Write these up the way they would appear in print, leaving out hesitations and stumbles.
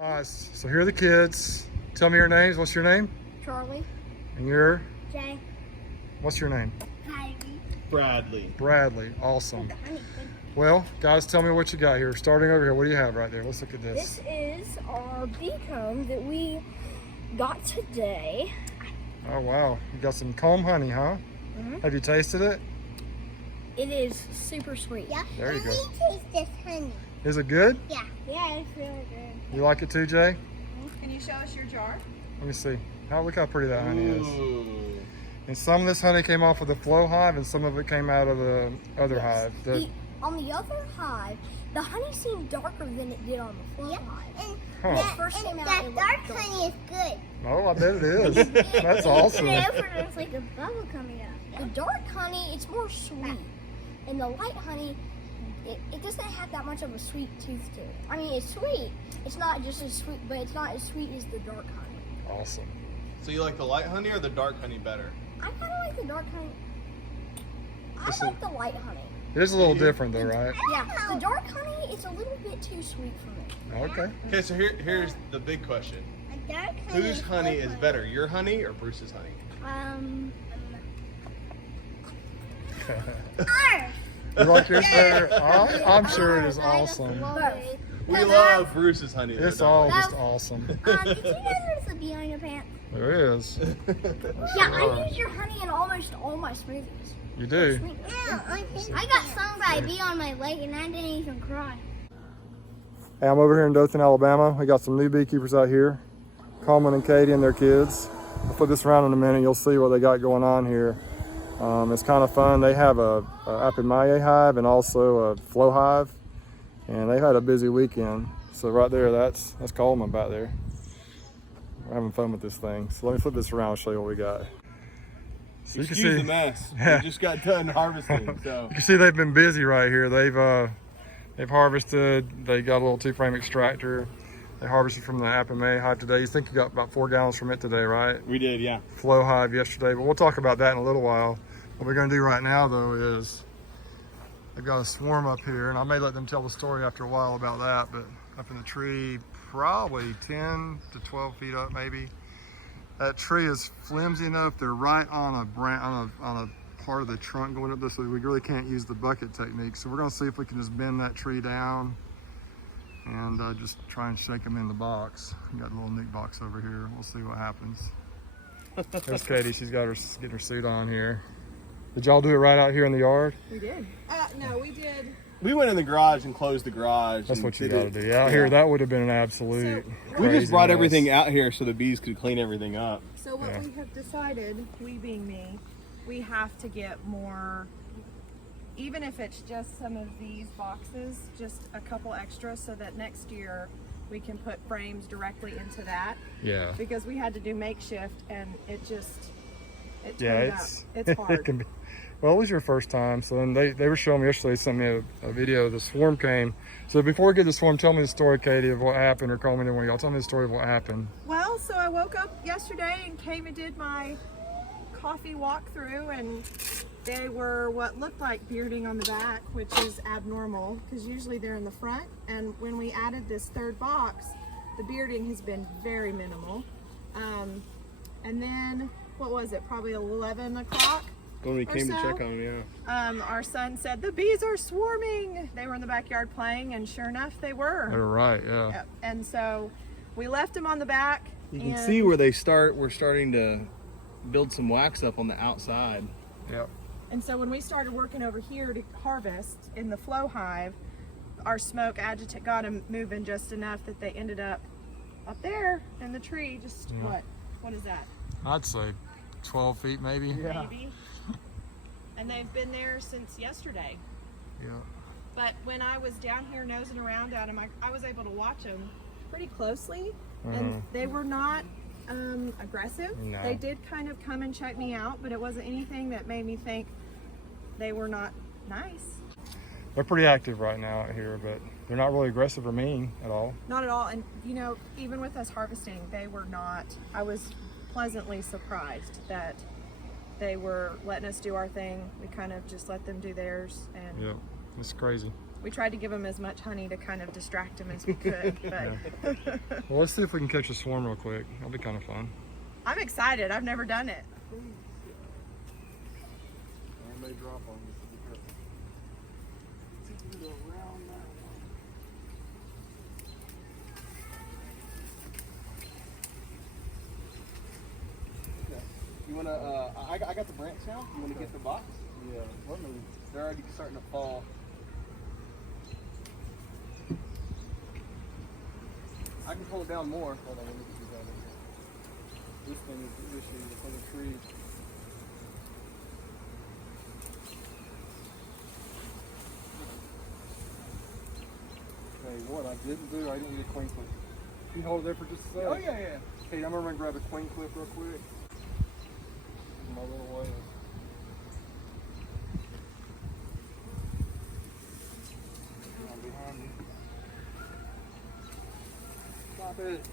All right, so here are the kids. Tell me your names. What's your name? Charlie. And your? Jay. What's your name? Ivy. Bradley. Bradley. Awesome. Well, guys, tell me what you got here. Starting over here, what do you have right there? Let's look at this. This is our bee comb that we got today. Oh, wow. You got some comb honey, huh? Mm-hmm. Have you tasted it? It is super sweet. Yeah. There you go. Taste this honey. Is it good? Yeah. Yeah, it's really good. You like it too, Jay? Can you show us your jar? Let me see. Look how pretty that honey is. Ooh. And some of this honey came off of the flow hive and some of it came out of the other hive. On the other hive, the honey seemed darker than it did on the flow hive. Huh. When it first came out, That it dark looked honey is good. Oh, I bet it is. That's awesome. There's like a bubble coming out. The dark honey, it's more sweet. And the light honey, it doesn't have that much of a sweet tooth to it. I mean, it's sweet. It's not just as sweet, but it's not as sweet as the dark honey. Awesome. So you like the light honey or the dark honey better? I kind of like the dark honey. I like the light honey. It is a little different though, right? Yeah, the dark honey is a little bit too sweet for me. Okay. Okay, so here's the big question. A dark honey. Whose honey is better, your honey or Bruce's honey? Ours. You like yours better? I'm sure it is awesome. We love Bruce's honey. though, It's don't all we? just awesome. Did you know there's a bee on your pants? There is. Yeah, I use your honey in almost all my smoothies. You do. Yeah, I got stung by a bee on my leg and I didn't even cry. Hey, I'm over here in Dothan, Alabama. We got some new beekeepers out here. Coleman and Katie and their kids. I'll flip this around in a minute. You'll see what they got going on here. It's kind of fun. They have a APIMAYE hive and also a flow hive. And they've had a busy weekend. So right there, that's Coleman back there. We're having fun with this thing. So let me flip this around and show you what we got. So Excuse the mess. Yeah. We just got done harvesting, so. You can see they've been busy right here. They've harvested. They got a little 2-frame extractor. They harvested from the APIMAYE hive today. You think you got about 4 gallons from it today, right? We did, yeah. Flow hive yesterday, but we'll talk about that in a little while. What we're gonna do right now though is they've got a swarm up here, and I may let them tell the story after a while about that, but up in the tree, probably 10 to 12 feet up maybe. That tree is flimsy enough, they're right on a part of the trunk going up this way. We really can't use the bucket technique. So we're gonna see if we can just bend that tree down and just try and shake them in the box. We got a little nuke box over here. We'll see what happens. There's Katie, she's got getting her suit on here. Did y'all do it right out here in the yard? We did. No, we did. We went in the garage and closed the garage. That's and what you did gotta it. do. Out here, that would have been an absolute We just brought craziness. everything out here so the bees could clean everything up. So what we have decided, we being me, we have to get more, even if it's just some of these boxes, just a couple extra so that next year we can put frames directly into that. Yeah. Because we had to do makeshift and it Yeah, turned out. It's hard. It can be. Well, it was your first time, so then they were showing me yesterday, they sent me a video, the swarm came. So before we get to the swarm, tell me the story, Katie, of what happened, or call me one of y'all. Tell me the story of what happened. Well, so I woke up yesterday and came and did my coffee walkthrough, and they were what looked like bearding on the back, which is abnormal because usually they're in the front. And when we added this third box, the bearding has been very minimal. And then, what was it, probably 11 o'clock? When we came to so. check on them, yeah. Our son said, the bees are swarming. They were in the backyard playing, and sure enough, they were. They were right, yeah. Yep. And so we left them on the back. You can see where we're starting to build some wax up on the outside. Yep. And so when we started working over here to harvest in the flow hive, our smoke got them moving just enough that they ended up there in the tree. Just what is that? I'd say 12 feet maybe. Yeah. Maybe. And they've been there since yesterday. Yeah. But when I was down here nosing around at them, I was able to watch them pretty closely, and they were not aggressive. No. They did kind of come and check me out, but it wasn't anything that made me think they were not nice. They're pretty active right now out here, but they're not really aggressive or mean at all. Not at all. And you know, even with us harvesting, they were not. I was pleasantly surprised that they were letting us do our thing. We kind of just let them do theirs, and Yeah, it's crazy. We tried to give them as much honey to kind of distract them as we could, but Well, let's see if we can catch a swarm real quick. That'll be kind of fun. I'm excited. I've never done it. I may drop on this. Be careful. See if we can go around that one. You wanna? I got the branch now. You wanna get the box? Yeah, let me. They're already starting to fall. I can pull it down more. Hold on, let me get these out of here. This thing is the issue. It's on the tree. Okay, what I didn't do, I didn't get a queen clip. Can you hold it there for just a second? Oh yeah. Kate, I'm gonna grab a queen clip real quick. My little way. I'm behind you. Stop it.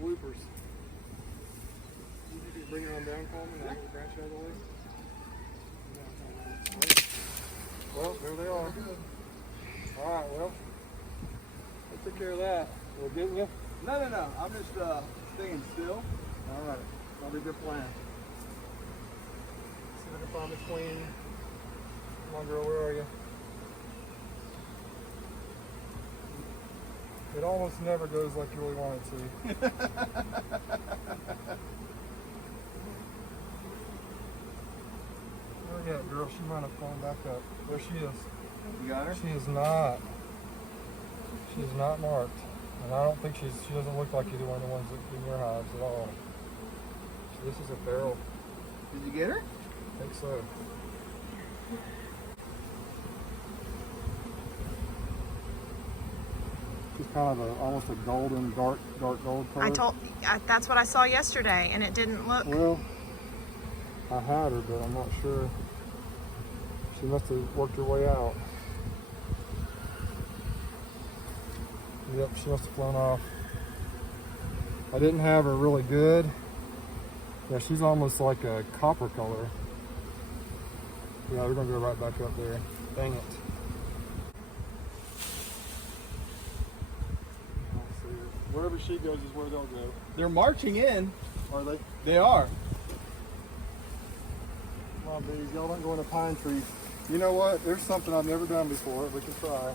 Bloopers. You just bring it on down, Coleman, and I can branch out of the way. Well, there they are. Alright, well, I took care of that. We're getting you? No. I'm just staying still. Alright, that'll be a good plan. See if I can find the queen. Come on, girl, where are you? It almost never goes like you really want it to. Where you at, girl? She might have fallen back up. There she is. You got her? She is not. She is not marked. And I don't think she doesn't look like either one of the ones that in your hives at all. This is a feral. Did you get her? I think so. She's kind of almost a golden, dark gold color. That's what I saw yesterday, and it didn't look. Well, I had her, but I'm not sure. She must have worked her way out. Yep, she must have flown off. I didn't have her really good. Yeah, she's almost like a copper color. Yeah, we're gonna go right back up there. Dang it. Wherever she goes is where they'll go. They're marching in. Are they? They are. Come on, bees. Y'all don't go in a pine tree. You know what? There's something I've never done before. We can try.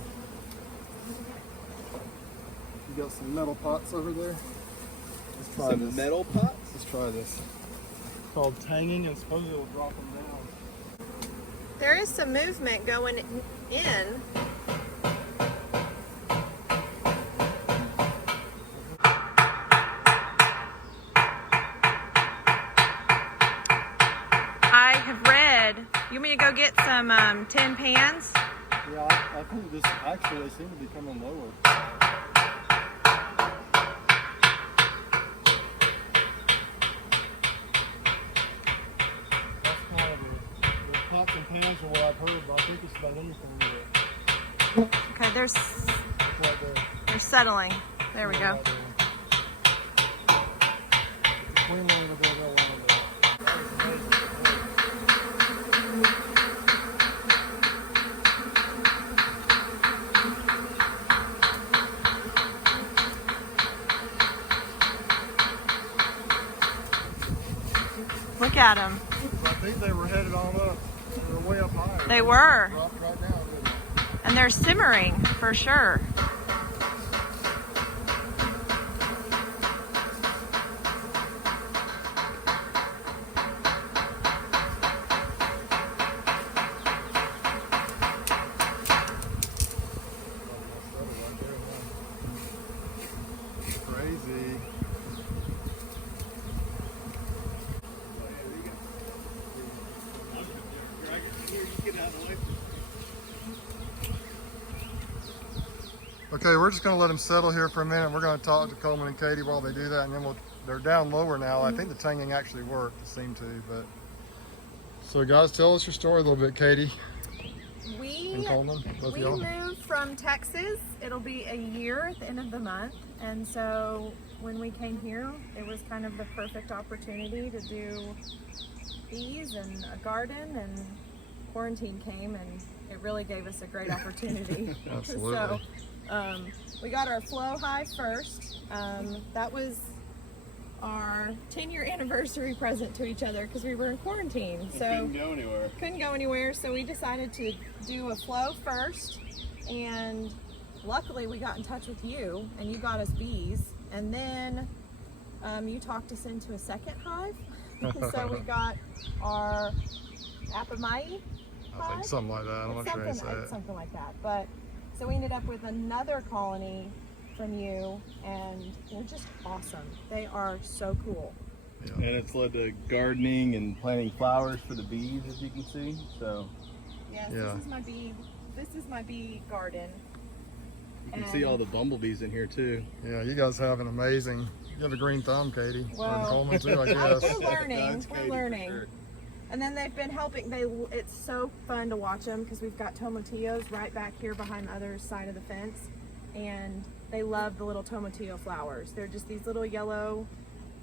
You got some metal pots over there. Let's try Some this. metal pots. Let's try this. It's called tanging, and supposedly it'll drop them down. There is some movement going in. I have read. You want me to go get some tin pans? Yeah, I think this actually they seem to be coming lower. That's kind of the pots and pans are what I've heard, but I think it's about anything there. Okay, It's right there. they're settling. There we go. Right there. The queen one will go right on there. That was amazing. Look at them. I think they were headed on up. They were way up high. They were. Dropped right down, didn't they? And they're simmering for sure. Crazy. Okay, we're just going to let them settle here for a minute. We're going to talk to Coleman and Katie while they do that, and then they're down lower now. I think the tanging actually worked, it seemed to, but. So guys, tell us your story a little bit, Katie and Coleman, both of We y'all. moved from Texas. It'll be a year at the end of the month. And so when we came here, it was kind of the perfect opportunity to do bees and a garden, and quarantine came and it really gave us a great opportunity. Absolutely. So we got our flow hive first. That was our 10-year anniversary present to each other because we were in quarantine. So couldn't go anywhere. So we decided to do a flow first, and luckily we got in touch with you and you got us bees, and then you talked us into a second hive. So we got our APIMAYE I think something like that. I'm not sure how to say it. Something like that. But so we ended up with another colony from you, and they're just awesome. They are so cool. Yeah. And it's led to gardening and planting flowers for the bees, as you can see. So Yes, Yeah. this is my bee. This is my bee garden. you can see all the bumblebees in here too. Yeah, you guys have an amazing. You have a green thumb, Katie. Well, and Coleman too, I guess. We're learning. That's We're Katie for learning. sure. And then they've been helping. It's so fun to watch them because we've got tomatillos right back here behind the other side of the fence, and they love the little tomatillo flowers. They're just these little yellow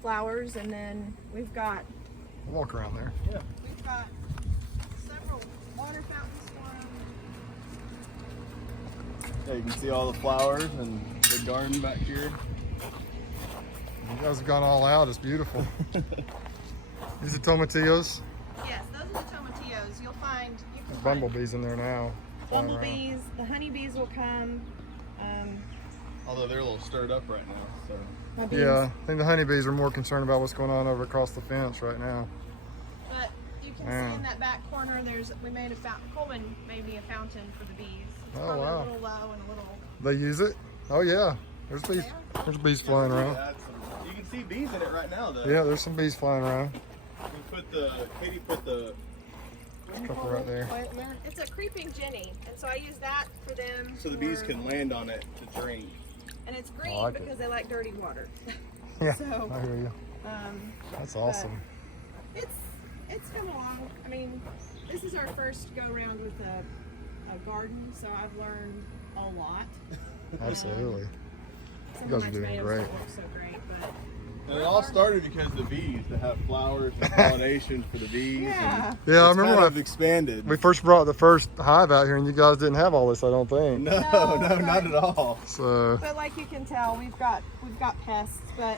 flowers, and then we've got Walk around there. we've got several water fountains for them. Yeah, you can see all the flowers and the garden back here. You guys have gone all out. It's beautiful. These are tomatillos. Yes, those are the tomatillos. You can find Bumblebees in there now. flying around. bumblebees. The honeybees will come. Although they're a little stirred up right now. So My bees. Yeah, I think the honeybees are more concerned about what's going on over across the fence right now. But you can Yeah. see in that back corner, we made a fountain. Coleman made me a fountain for the bees. It's Oh, probably wow. a little low and a little. They use it? Oh yeah. There's bees. There's bees flying around. you can see bees in it right now, though. Yeah, there's some bees flying around. Katie put the There's a couple right there. It's a creeping Jenny, and so I use that for them. so the bees can land on it to drink. And it's green I like it. because they like dirty water. Yeah, So, I hear you. um, That's awesome. it's come along. I mean, this is our first go round with a garden, so I've learned a lot. Absolutely. Some You of guys my are doing tomatoes great. don't look so great, but And it all started because of the bees, to have flowers and pollination for the bees. yeah. And Yeah, I it's remember kind when of expanded. we first brought the first hive out here and you guys didn't have all this, I don't think. No, No, not at all. So, But like you can tell, we've got pests, but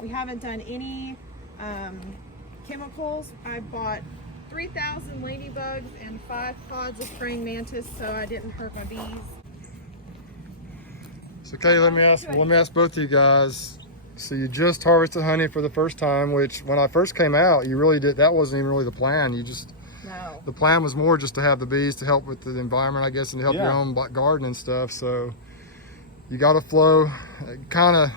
we haven't done any chemicals. I bought 3,000 ladybugs and 5 pods of praying mantis, so I didn't hurt my bees. so Katie, let me ask both of you guys. So you just harvested honey for the first time, which when I first came out, that wasn't even really the plan. No. The plan was more just to have the bees to help with the environment, I guess, and to help your Yeah. own garden and stuff. So you got to flow. Kind of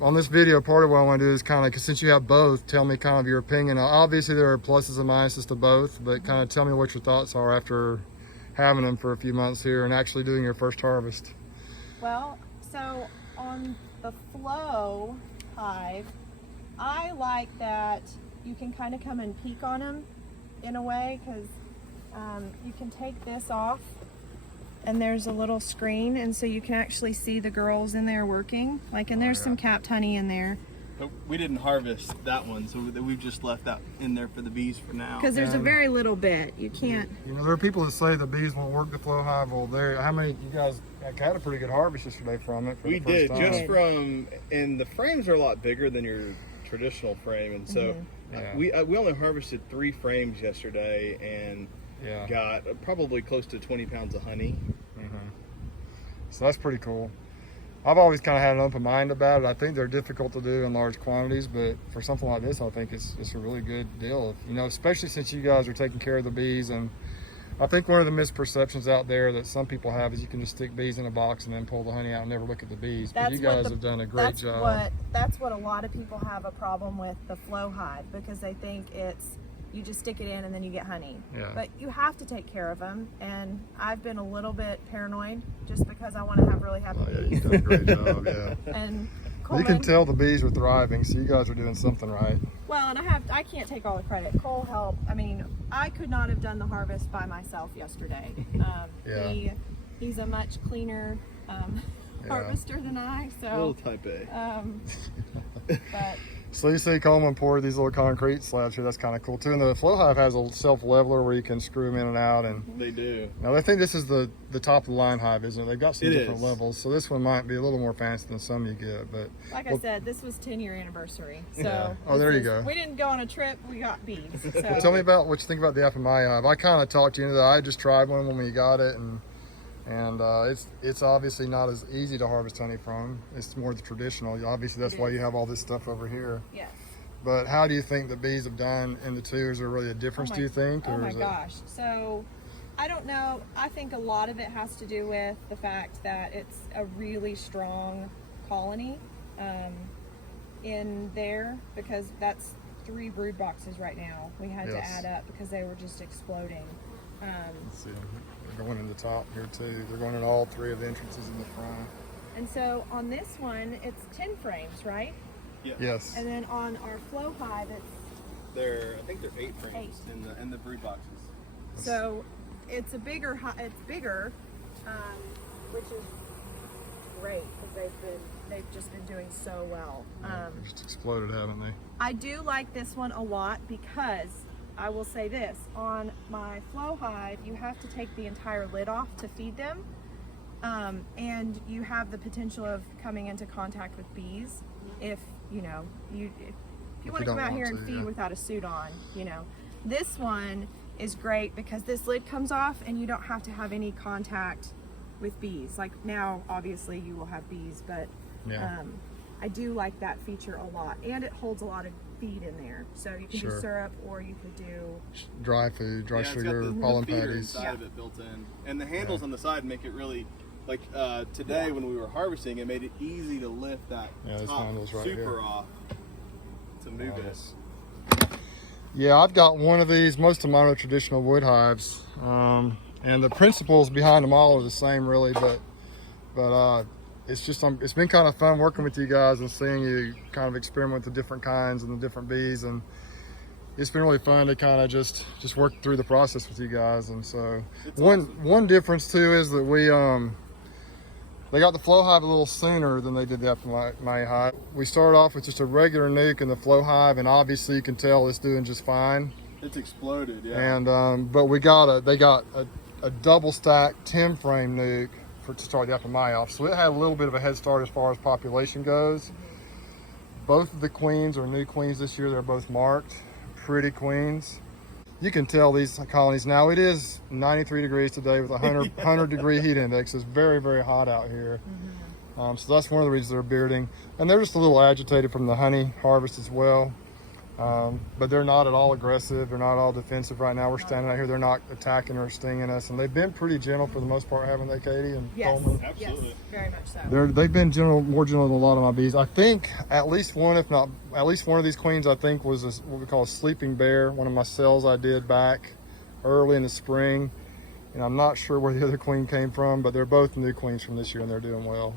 on this video, part of what I want to do is kind of, since you have both, tell me kind of your opinion. Obviously, there are pluses and minuses to both, but kind of tell me what your thoughts are after having them for a few months here and actually doing your first harvest. Well, so on the flow hive, I like that you can kind of come and peek on them in a way, because you can take this off and there's a little screen, and so you can actually see the girls in there working, and there's some capped honey in there, But we didn't harvest that one, so we've just left that in there for the bees for now. because there's a very little bit. You can't. You know, there are people that say the bees won't work the flow hive. Well, how many, you guys had a pretty good harvest yesterday from it for We the first did, time. just from, and the frames are a lot bigger than your traditional frame, and so Yeah. we only harvested 3 frames yesterday and Yeah. got probably close to 20 pounds of honey. So that's pretty cool. I've always kind of had an open mind about it. I think they're difficult to do in large quantities, but for something like this, I think it's a really good deal. You know, especially since you guys are taking care of the bees. And I think one of the misperceptions out there that some people have is you can just stick bees in a box and then pull the honey out and never look at the bees. But you guys have done a great job. That's what a lot of people have a problem with the flow hive, because they think you just stick it in and then you get honey. Yeah. But you have to take care of them, and I've been a little bit paranoid just because I want to have really happy Oh, yeah, bees. you've done a great job, yeah. And You Coleman, can tell the bees are thriving, so you guys are doing something right. well, and I can't take all the credit. Cole helped. I mean, I could not have done the harvest by myself yesterday. Yeah. He's a much cleaner harvester than I. A little So, type A. but So you see Coleman poured these little concrete slabs here. That's kind of cool too. And the flow hive has a self-leveler where you can screw them in and out. And They do. now I think this is the top of the line hive, isn't it? They've got some It different is. levels. So this one might be a little more fancy than some you get. But Like I said, this was 10-year anniversary. So Yeah. Oh, there you go. We didn't go on a trip. We got bees. So. tell me about what you think about the APIMAYE hive. I kind of talked you into that. I just tried one when we got it, and it's obviously not as easy to harvest honey from. It's more the traditional. Obviously, that's why you have all this stuff over here. Yes. But how do you think the bees have done in the two? Is there really a difference, do you think? Oh my is gosh. So I don't know. I think a lot of it has to do with the fact that it's a really strong colony in there, because that's 3 brood boxes right now. We had to Yes. add up because they were just exploding. Let's see. They're going in the top here too. They're going in all 3 of the entrances in the front. And so on this one, it's 10 frames, right? Yes. And then on our flow hive, it's I think they're 8 frames 8. in the brood boxes. so it's a bigger. It's bigger, which is great because they've just been doing so well. They just exploded, haven't they? I do like this one a lot because I will say this: on my flow hive, you have to take the entire lid off to feed them, and you have the potential of coming into contact with bees if you know if you want to come out here and feed without a suit on. This one is great because this lid comes off and you don't have to have any contact with bees. Like now, obviously you will have bees, but Yeah. I do like that feature a lot, and it holds a lot of feed in there. So you can do syrup, or you could do Dry food, dry sugar, it's got pollen the feeder patties. inside of it built in, and the handles on the side make it really like today when we were harvesting, it made it easy to lift that this top handle's right super here. off to move it. Yeah, I've got one of these. Most of mine are traditional wood hives, and the principles behind them all are the same, really. But it's just it's been kind of fun working with you guys and seeing you kind of experiment with the different kinds and the different bees, and it's been really fun to kind of just work through the process with you guys. And so one difference too is that we they got the flow hive a little sooner than they did the APIMAYE hive. We started off with just a regular nuke in the flow hive, and obviously you can tell it's doing just fine. It's exploded, yeah. And but they got a double stack 10 frame nuke to start the APIMAYE off, so it had a little bit of a head start as far as population goes. Both of the queens are new queens this year. They're both marked, pretty queens. You can tell these colonies now. It is 93 degrees today with a 100 degree heat index. It's very, very hot out here. So that's one of the reasons they're bearding, and they're just a little agitated from the honey harvest as well. But they're not at all aggressive. They're not all defensive right now. We're standing out here. They're not attacking or stinging us, and they've been pretty gentle for the most part, haven't they, Katie and Coleman? Absolutely. Yes, very much so. They've been more gentle than a lot of my bees. I think at least one, if not at least one of these queens, I think was what we call a sleeping bear. One of my cells I did back early in the spring, and I'm not sure where the other queen came from, but they're both new queens from this year, and they're doing well.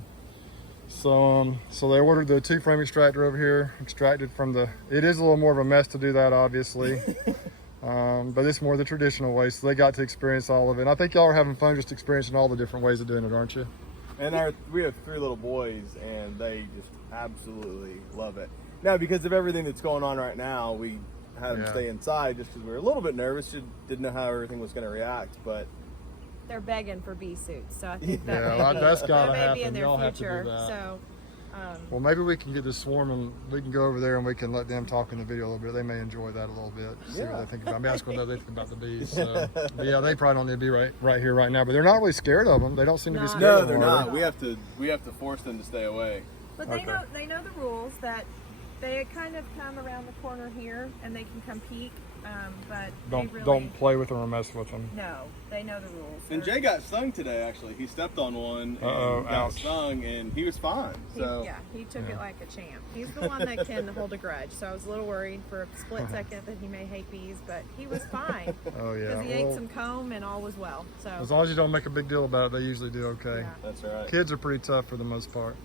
So they ordered the 2 frame extractor over here, extracted from it is a little more of a mess to do that, obviously. But it's more the traditional way, so they got to experience all of it. And I think y'all are having fun just experiencing all the different ways of doing it, aren't you? And we have 3 little boys, and they just absolutely love it. Now, because of everything that's going on right now, we had them stay inside just because we were a little bit nervous. Didn't know how everything was going to react, but They're begging for bee suits, so I think that that's gotta may be happen. in their Y'all future. have to do that. So, Well, maybe we can get this swarm and we can go over there and we can let them talk in the video a little bit. They may enjoy that a little bit. See what they think about. Maybe ask what they think about the bees. So, but yeah, they probably don't need to be right here right now. But they're not really scared of them. They don't seem to be scared. no, of they're them, are not. We have to force them to stay away. but they know the rules, that they kind of come around the corner here and they can come peek. But Don't play with them or mess with them. No, they know the rules. And Jay got stung today, actually. He stepped on one and got ouch. stung, and he was fine. So He took it like a champ. He's the one that can hold a grudge. So I was a little worried for a split second that he may hate bees, but he was fine. Oh yeah. Because he ate some comb and all was well. So As long as you don't make a big deal about it, they usually do okay. Yeah. that's right. Kids are pretty tough for the most part.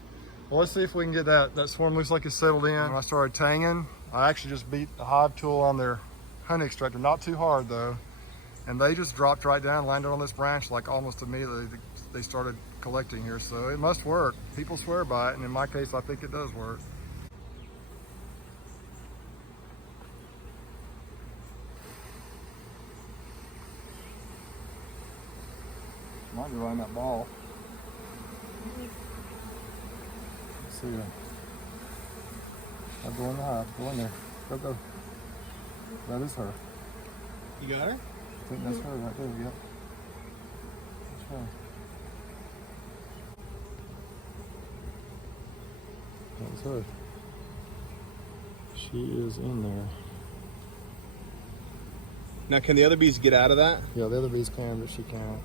Well, let's see if we can get that swarm. Looks like it's settled in. When I started tanging, I actually just beat the hive tool on their honey extractor, not too hard though, and they just dropped right down, landed on this branch like almost immediately. They started collecting here, so it must work. People swear by it, and in my case I think it does work. be right in that ball. Let's see ya. I'll go in the hive. Go in there. Go, go. That is her. You got her? I think that's her right there. Yep. That's her. That's her. She is in there. Now, can the other bees get out of that? Yeah, the other bees can, but she can't.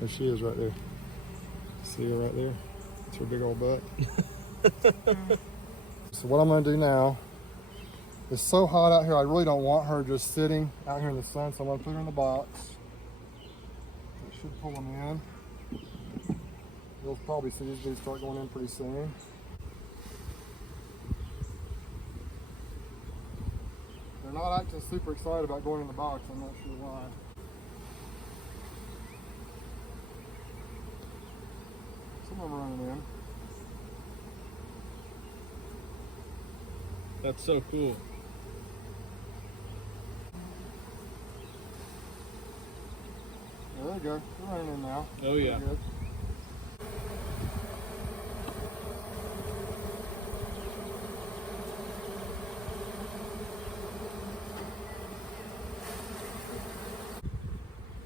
There she is right there. See her right there? That's her big old butt. So what I'm gonna do now, it's so hot out here, I really don't want her just sitting out here in the sun, so I'm gonna put her in the box. It should pull them in. You'll probably see these bees start going in pretty soon. They're not acting super excited about going in the box, I'm not sure why. Some of them are running in. That's so cool. There they go. They're running in now. Oh yeah. Good.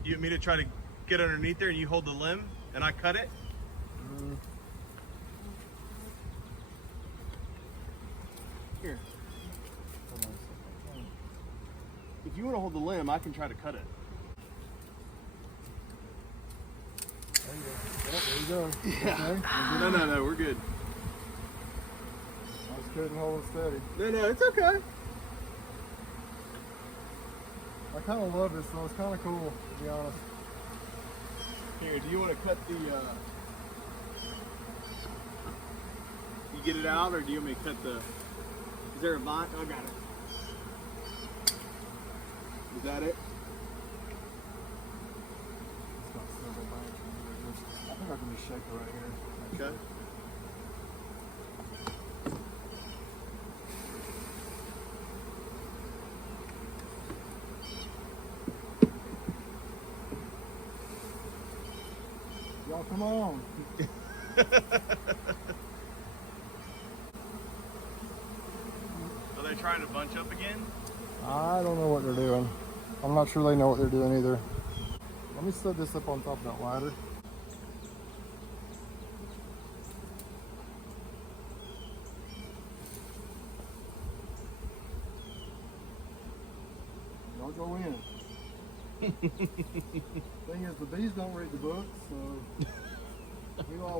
You want me to try to get underneath there and you hold the limb and I cut it? Here. If you want to hold the limb, I can try to cut it. There you go. Yeah. Okay. No, we're good. I just couldn't hold it steady. No, it's okay. I kind of love this, so it's kind of cool, to be honest. Here, do you want to cut the, you get it out, or do you want me to cut the, is there a vine? Oh, I got it. Is that it? It's got several branches. I think I can just shake it right here. Okay. Y'all come on. Are they trying to bunch up again? I don't know what they're doing. I'm not sure they know what they're doing either. Let me set this up on top of that ladder. Y'all go in. Thing is, the bees don't read the books, so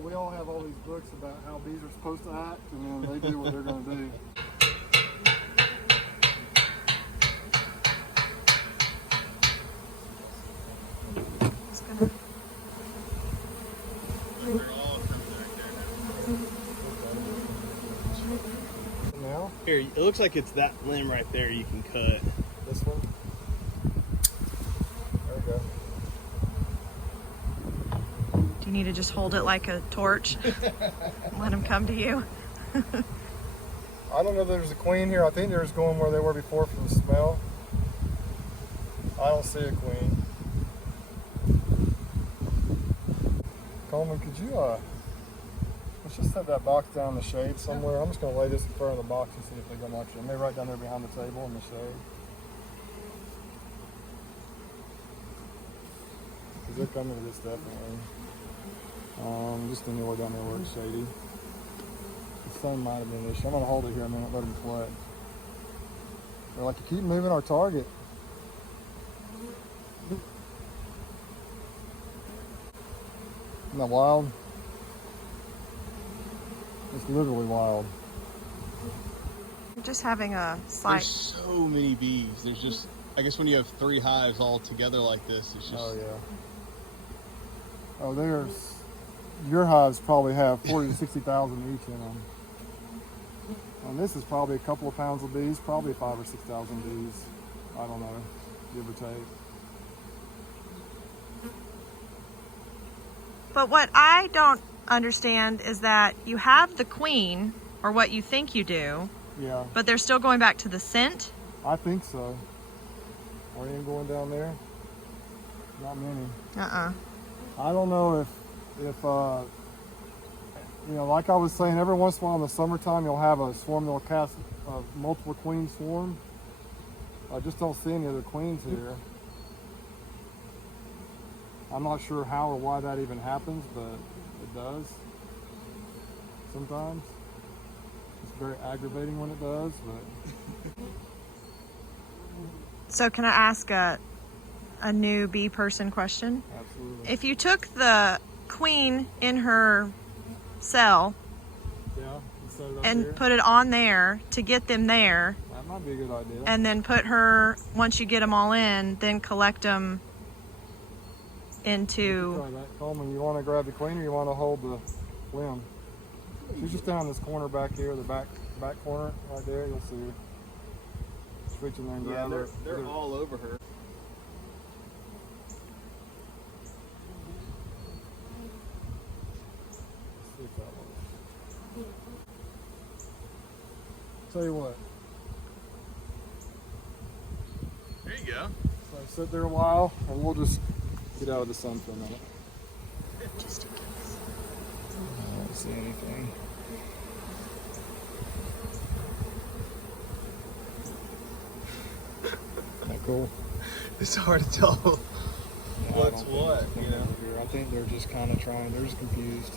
we all have all these books about how bees are supposed to act, and then they do what they're going to do. Now, Here, it looks like it's that limb right there you can cut. this one. There we go. Do you need to just hold it like a torch? Let them come to you? I don't know if there's a queen here. I think they're just going where they were before from the smell. I don't see a queen. Coleman, could you, let's just set that box down in the shade somewhere. I'm just going to lay this in front of the box and see if they come watch it. Maybe right down there behind the table in the shade. Because they're coming to this definitely. Just anywhere down there where it's shady. The sun might have been an issue. I'm going to hold it here a minute, let them collect. They're like, you keep moving our target. Isn't that wild? It's literally wild. You're just having a There's slight. so many bees. There's just, I guess when you have 3 hives all together like this, it's just. Oh yeah. Oh, there's, your hives probably have 40 to 60,000 each in them. And this is probably a couple of pounds of bees, probably 5,000 or 6,000 bees. I don't know, give or take. But what I don't understand is that you have the queen, or what you think you do, Yeah, but they're still going back to the scent. I think so. Are you going down there? Not many. Uh-uh. I don't know if you know, like I was saying, every once in a while in the summertime, you'll have a swarm that'll cast a multiple queen swarm. I just don't see any other queens here. I'm not sure how or why that even happens, but it does sometimes. It's very aggravating when it does, but So can I ask a new bee person question? absolutely. If you took the queen in her cell Yeah, you set it up and here. put it on there to get them there, That might be a good idea. and then put her, once you get them all in, then collect them into... Try that. Coleman, you want to grab the queen or you want to hold the limb? She's just down in this corner back here, the back corner right there. You'll see her. Just reach in there and Yeah, grab her. they're all over her. See if that works. Tell you what. There you go. So sit there a while, and we'll just get out of the sun for a minute. Just in case. I don't see anything. Isn't that cool? It's hard to tell Yeah, I what's don't think what, there's you know. anything over here. I think they're just kind of trying. They're just confused.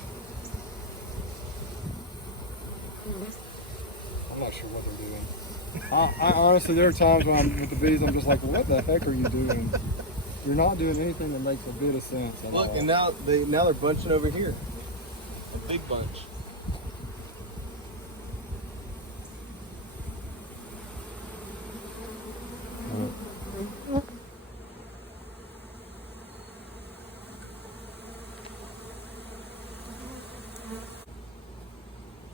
I'm not sure what they're doing. I honestly, there are times when I'm with the bees, I'm just like, what the heck are you doing? You're not doing anything that makes a bit of sense at Look, all. and now they're bunching over here. A big bunch.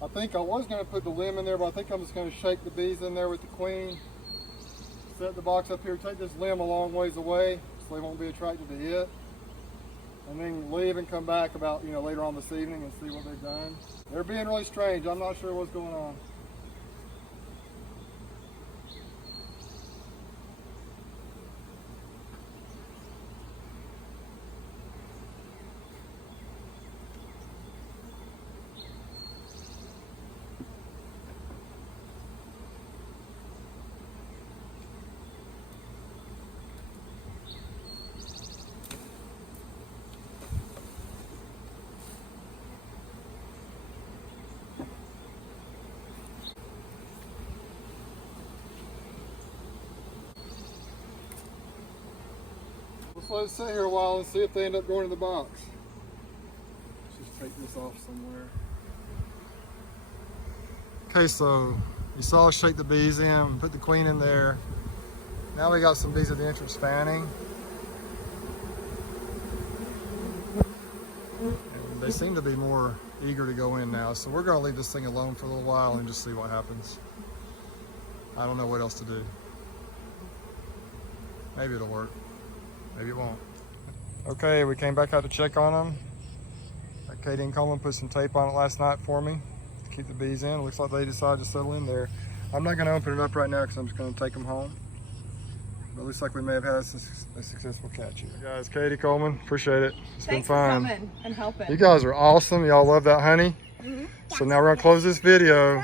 I think I was going to put the limb in there, but I think I'm just going to shake the bees in there with the queen. Set the box up here, take this limb a long ways away so they won't be attracted to it. And then leave and come back about, you know, later on this evening and see what they've done. They're being really strange. I'm not sure what's going on. Let's let it sit here a while and see if they end up going to the box. Let's just take this off somewhere. Okay, so you saw us shake the bees in, put the queen in there. Now we got some bees at the entrance fanning. And they seem to be more eager to go in now, so we're going to leave this thing alone for a little while and just see what happens. I don't know what else to do. Maybe it'll work. Maybe it won't. Okay, we came back out to check on them. Katie and Coleman put some tape on it last night for me to keep the bees in. It looks like they decided to settle in there. I'm not going to open it up right now because I'm just going to take them home. But it looks like we may have had a successful catch here. Guys, Katie, Coleman, appreciate it. It's Thanks been fun. for coming and helping. You guys are awesome. Y'all love that honey. So now we're going to close this video.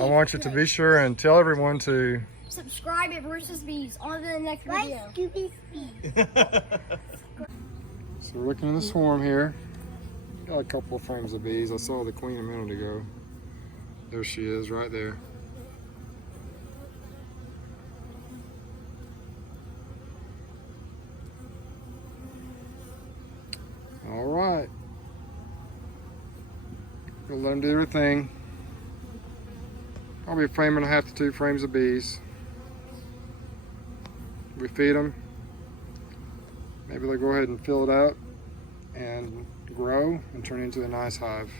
I want you to be sure and tell everyone to Subscribe at Bruce's Bees. On to the next video. Scoopy speed. So we're looking in the swarm here. Got a couple of frames of bees. I saw the queen a minute ago. There she is, right there. All right. We'll let them do their thing. Probably a frame and a half to 2 frames of bees. We feed them. Maybe they'll go ahead and fill it out and grow and turn into a nice hive.